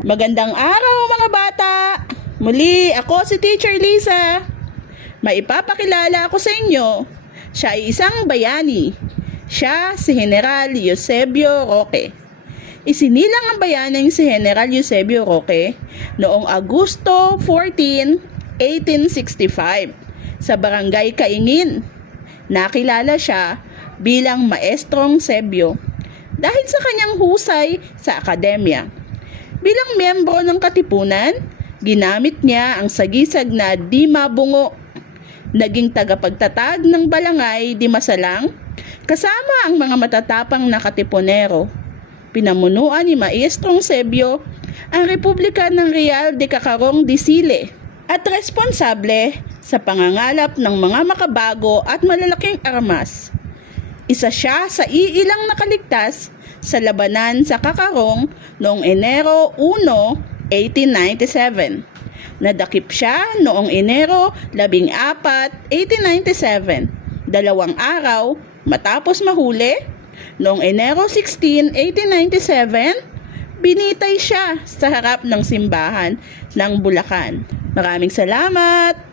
Magandang araw mga bata! Muli, ako si Teacher Lisa. Maipapakilala ako sa inyo. Siya ay isang bayani. Siya si General Eusebio Roque. Isinilang ang bayaning si General Eusebio Roque noong Agosto 14, 1865 sa Barangay Kaingin. Nakilala siya bilang Maestrong Sebio dahil sa kanyang husay sa akademya. Bilang miyembro ng katipunan, ginamit niya ang sagisag na di mabungo. Naging tagapagtatag ng Balangay di Masalang kasama ang mga matatapang na katipunero. Pinamunuan ni Maestrong Sebio ang Republika ng Real de Cacarong de Sile at responsable sa pangangalap ng mga makabago at malalaking armas. Isa siya sa iilang nakaligtas sa labanan sa Cacarong noong Enero 1, 1897. Nadakip siya noong Enero 14, 1897, 2 araw matapos mahuli. Noong Enero 16, 1897, binitay siya sa harap ng simbahan ng Bulacan. Maraming salamat!